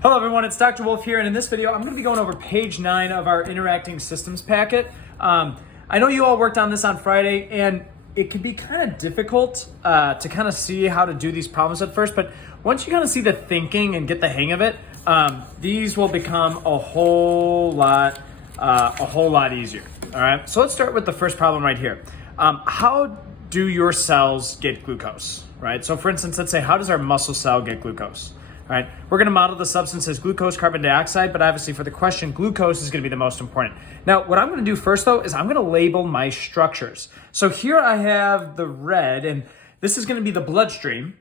Hello everyone, it's Dr. Wolfe here, and in this video I'm going to be going over page 9 of our interacting systems packet. I know you all worked on this on Friday, and it can be kind of difficult to kind of see how to do these problems at first, but once you kind of see the thinking and get the hang of it, these will become a whole lot easier. All right, so let's start with the first problem right here. How do your cells get glucose? Right, so for instance, let's say, how does our muscle cell get glucose? All right, we're going to model the substance as glucose, carbon dioxide, but obviously for the question, glucose is going to be the most important. Now, what I'm going to do first, though, is I'm going to label my structures. So here I have the red, and this is going to be the bloodstream.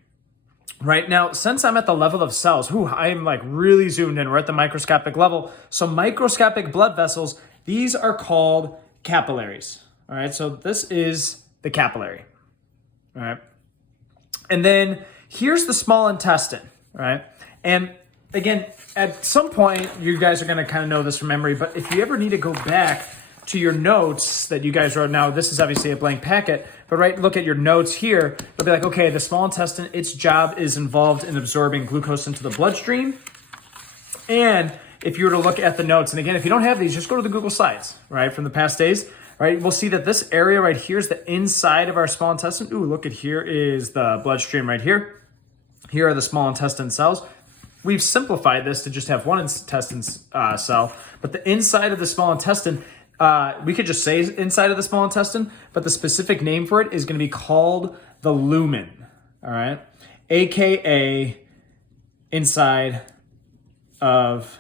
Right now, since I'm at the level of cells, I am like really zoomed in. We're at the microscopic level. So microscopic blood vessels, these are called capillaries. All right, so this is the capillary. All right, and then here's the small intestine. All right. And again, at some point, you guys are going to kind of know this from memory, but if you ever need to go back to your notes that you guys wrote now, this is obviously a blank packet, but look at your notes here. They'll be like, okay, the small intestine, its job is involved in absorbing glucose into the bloodstream. And if you were to look at the notes, and again, if you don't have these, just go to the Google Slides, right, from the past days, right? We'll see that this area right here is the inside of our small intestine. Ooh, look at here is the bloodstream right here. Here are the small intestine cells. We've simplified this to just have one intestine cell, but the inside of the small intestine, we could just say inside of the small intestine, but the specific name for it is going to be called the lumen, all right? AKA inside of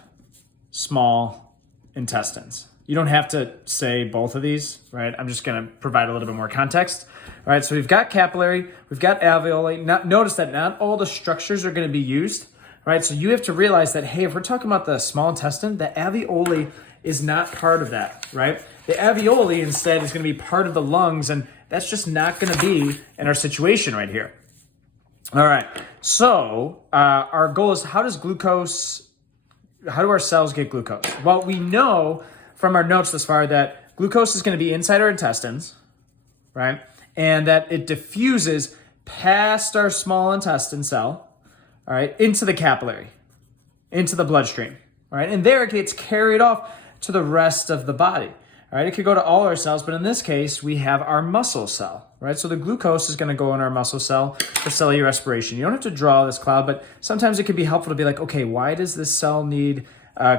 small intestines. You don't have to say both of these, right? I'm just going to provide a little bit more context. All right, so we've got capillary, we've got alveoli. Notice that not all the structures are going to be used, right? So you have to realize that, hey, if we're talking about the small intestine, the alveoli is not part of that, right? The alveoli instead is going to be part of the lungs, and that's just not going to be in our situation right here. All right, so our goal is, how do our cells get glucose? Well, we know from our notes thus far that glucose is going to be inside our intestines, right? And that it diffuses past our small intestine cell, all right, into the capillary, into the bloodstream, all right? And there it gets carried off to the rest of the body, all right? It could go to all our cells, but in this case, we have our muscle cell, right? So the glucose is going to go in our muscle cell for cellular respiration. You don't have to draw this cloud, but sometimes it can be helpful to be like, okay, why does this cell need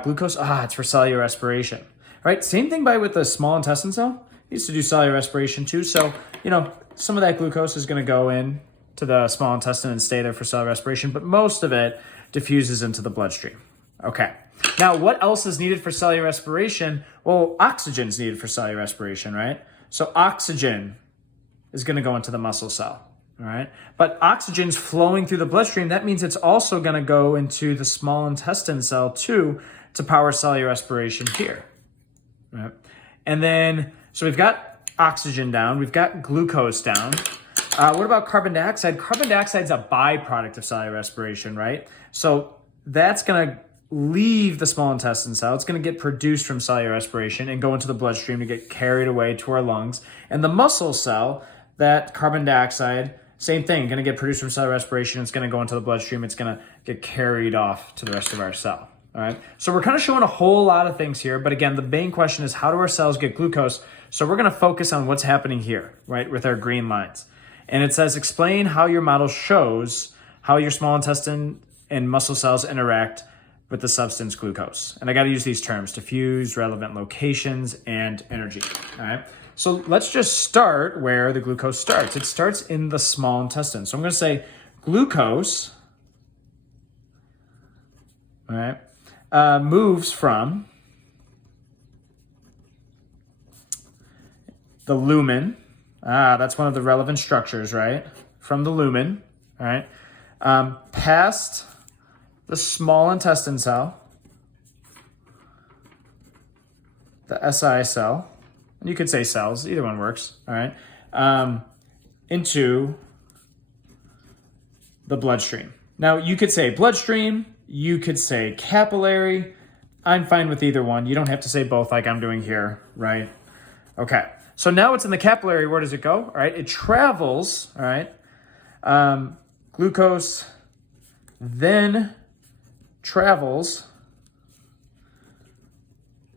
glucose? It's for cellular respiration, right? Same thing with the small intestine cell. It needs to do cellular respiration too. So, some of that glucose is going to go in to the small intestine and stay there for cellular respiration, but most of it diffuses into the bloodstream. Okay. Now, what else is needed for cellular respiration? Well, oxygen is needed for cellular respiration, right? So oxygen is going to go into the muscle cell, all right? But oxygen's flowing through the bloodstream. That means it's also going to go into the small intestine cell too to power cellular respiration here, right? And then, so we've got oxygen down, we've got glucose down. What about carbon dioxide? Carbon dioxide is a byproduct of cellular respiration, right? So that's going to leave the small intestine cell. It's going to get produced from cellular respiration and go into the bloodstream to get carried away to our lungs. And the muscle cell, that carbon dioxide, same thing, going to get produced from cellular respiration. It's going to go into the bloodstream. It's going to get carried off to the rest of our cell. All right. So we're kind of showing a whole lot of things here. But again, the main question is, how do our cells get glucose? So we're going to focus on what's happening here, right, with our green lines. And it says, explain how your model shows how your small intestine and muscle cells interact with the substance glucose. And I got to use these terms: diffuse, relevant locations, and energy. All right. So let's just start where the glucose starts. It starts in the small intestine. So I'm going to say glucose, all right, moves from the lumen. That's one of the relevant structures, right? From the lumen, all right, past the small intestine cell, the SI cell, and you could say cells, either one works, all right, into the bloodstream. Now, you could say bloodstream, you could say capillary. I'm fine with either one. You don't have to say both like I'm doing here, right? Okay. So now it's in the capillary. Where does it go? All right. It travels, all right, glucose then travels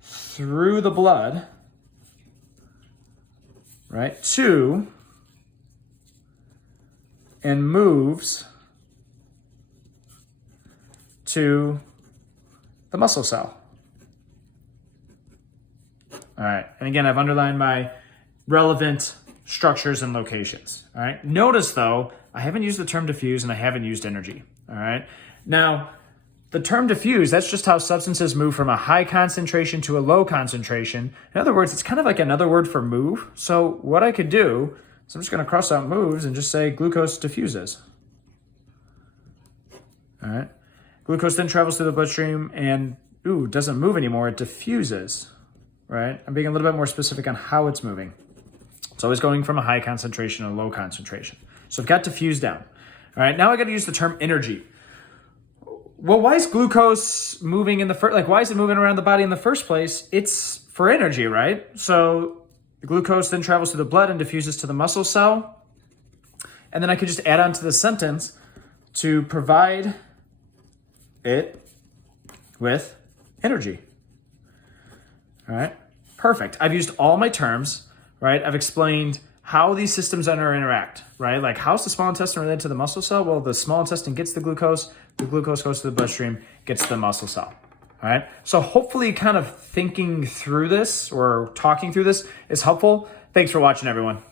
through the blood, right, and moves to the muscle cell. All right, and again, I've underlined my relevant structures and locations. All right, notice though, I haven't used the term diffuse and I haven't used energy. All right, now the term diffuse, that's just how substances move from a high concentration to a low concentration. In other words, it's kind of like another word for move. So what I could do is I'm just going to cross out moves and just say glucose diffuses. All right. Glucose then travels through the bloodstream and, doesn't move anymore. It diffuses, right? I'm being a little bit more specific on how it's moving. It's always going from a high concentration to a low concentration. So I've got diffuse down. All right, now I got to use the term energy. Well, why is glucose moving in the first, why is it moving around the body in the first place? It's for energy, right? So the glucose then travels through the blood and diffuses to the muscle cell. And then I could just add on to the sentence to provide it with energy. All right, perfect. I've used all my terms, right? I've explained how these systems interact, right? Like how's the small intestine related to the muscle cell? Well, the small intestine gets the glucose goes to the bloodstream, gets to the muscle cell, all right? So hopefully kind of thinking through this or talking through this is helpful. Thanks for watching, everyone.